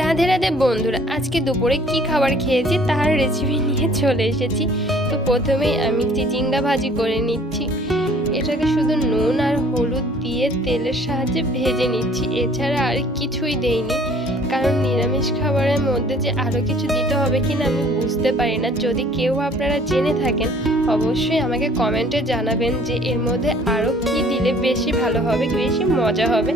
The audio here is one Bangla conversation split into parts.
রাধে রাধে বন্ধুরা, আজকে দুপুরে কি খাবার খেয়েছি তার রেসিপি নিয়ে চলে এসেছি। তো প্রথমেই আমি চিচিঙ্গা ভাজি করে নিচ্ছি। এটাকে শুধু নুন আর হলুদ দিয়ে তেলের সাহায্যে ভেজে নিচ্ছি, এছাড়া আর কিছুই দেইনি। কারণ নিরামিষ খাবারের মধ্যে যে আরও কিছু দিতে হবে কিনা আমি বুঝতে পারি না। যদি কেউ আপনারা জেনে থাকেন অবশ্যই আমাকে কমেন্টে জানাবেন যে এর মধ্যে আরও কি দিলে বেশি ভালো হবে, বেশি মজা হবে।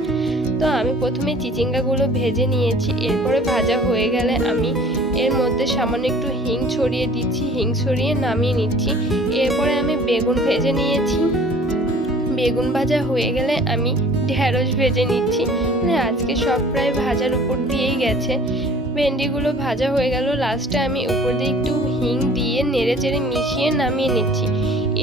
তো আমি প্রথমে চিচিঙ্গাগুলো ভেজে নিয়েছি। এরপরে ভাজা হয়ে গেলে আমি এর মধ্যে সামান্য একটু হিং ছড়িয়ে দিচ্ছি, হিং ছড়িয়ে নামিয়ে নিচ্ছি। এরপরে আমি বেগুন ভেজে নিয়েছি। বেগুন ভাজা হয়ে গেলে আমি ঢেঁড়স ভেজে নিচ্ছি। আজকে সব প্রায় ভাজার উপর দিয়েই গেছে। ভেন্ডিগুলো ভাজা হয়ে গেল, লাস্টে আমি উপর দিয়ে একটু হিং দিয়ে নেড়ে চেড়ে মিশিয়ে নামিয়ে নিচ্ছি।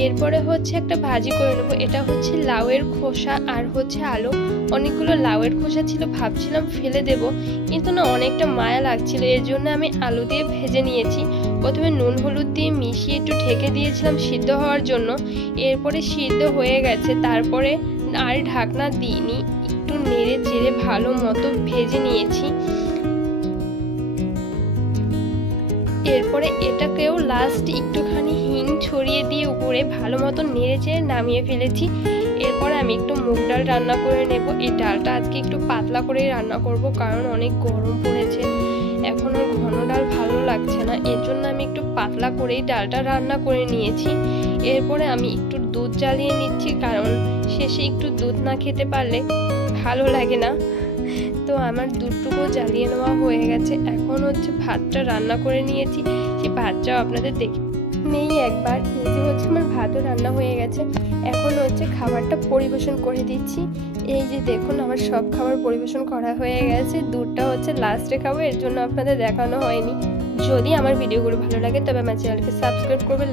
এরপরে হচ্ছে একটা ভাজি করে নেবো। এটা হচ্ছে লাউয়ের খোসা আর হচ্ছে আলু। অনেকগুলো লাউয়ের খোসা ছিল, ভাবছিলাম ফেলে দেব, কিন্তু না, অনেকটা মায়া লাগছিল, এর জন্য আমি আলু দিয়ে ভেজে নিয়েছি। প্রথমে নুন হলুদ দিয়ে মিশিয়ে একটু ঢেকে দিয়েছিলাম সিদ্ধ হওয়ার জন্য। এরপরে সিদ্ধ হয়ে গেছে, তারপরে আর ঢাকনা দিইনি, একটু নেড়ে চেড়ে ভালো মতো ভেজে নিয়েছি। এরপরে এটাকেও লাস্ট একটুখানি হিং ছড়িয়ে দিয়ে উপরে ভালো মতো নেড়ে চেড়ে নামিয়ে ফেলেছি। এরপরে আমি একটু মুগ ডাল রান্না করে নেব। এই ডালটা আজকে একটু পাতলা করেই রান্না করব, কারণ অনেক গরম পড়েছে, এখন আর ঘন ডাল ভালো লাগছে না, এর জন্য আমি একটু পাতলা করেই ডালটা রান্না করে নিয়েছি। এরপরে আমি একটু দুধ জ্বালিয়ে নিচ্ছি, কারণ শেষে একটু দুধ না খেতে পারলে ভালো লাগে না। তো আমার দুধটুকু জ্বালিয়ে নেওয়া হয়ে গেছে। এখন হচ্ছে ভাতটা রান্না করে নিয়েছি, সেই ভাতটাও আপনাদের দেখে নেই একবার। এই যে হচ্ছে আমার ভাতও রান্না হয়ে গেছে। এখন হচ্ছে খাবারটা পরিবেশন করে দিচ্ছি। এই যে দেখুন, আমার সব খাবার পরিবেশন করা হয়ে গেছে। দুধটা হচ্ছে লাস্টে খাবো, এর জন্য আপনাদের দেখানো হয়নি। যদি আমার ভিডিওগুলো ভালো লাগে তবে আমার চ্যানেলকে সাবস্ক্রাইব করবেন।